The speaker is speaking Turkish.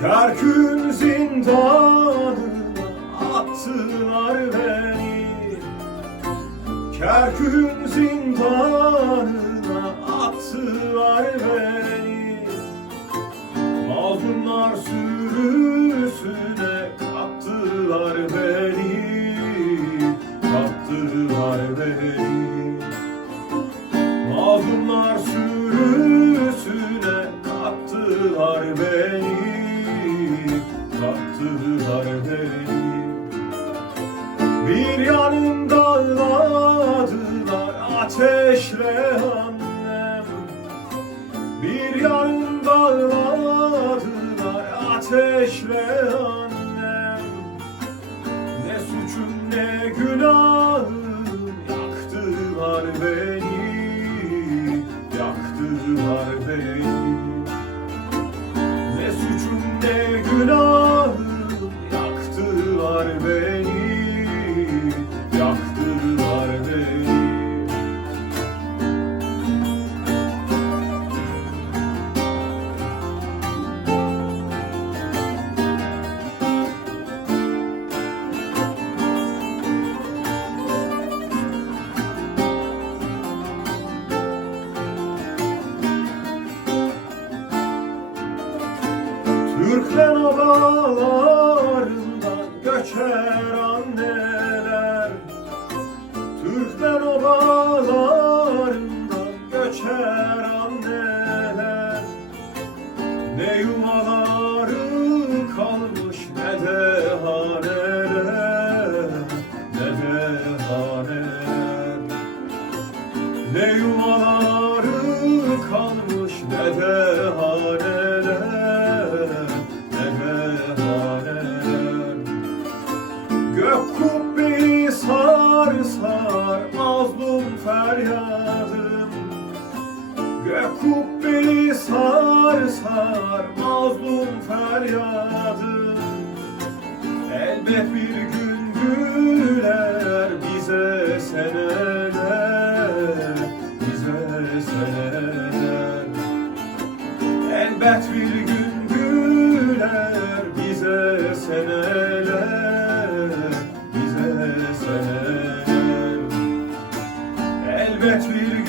Kerkün zindanına attılar beni. Kerkün zindanına Bir yanım dağladılar ateşle annem. Ne suçum ne günahım Türkmen obalarından göçer anneler. Türkmen obalarından göçer anneler. Ne yuvaları kalmış ne de haneler. Ne de haneler. Ne yuvaları feryadım Gök kubbeyi sar sar mazlum feryadım Elbet bir gün güler Bethlehem'e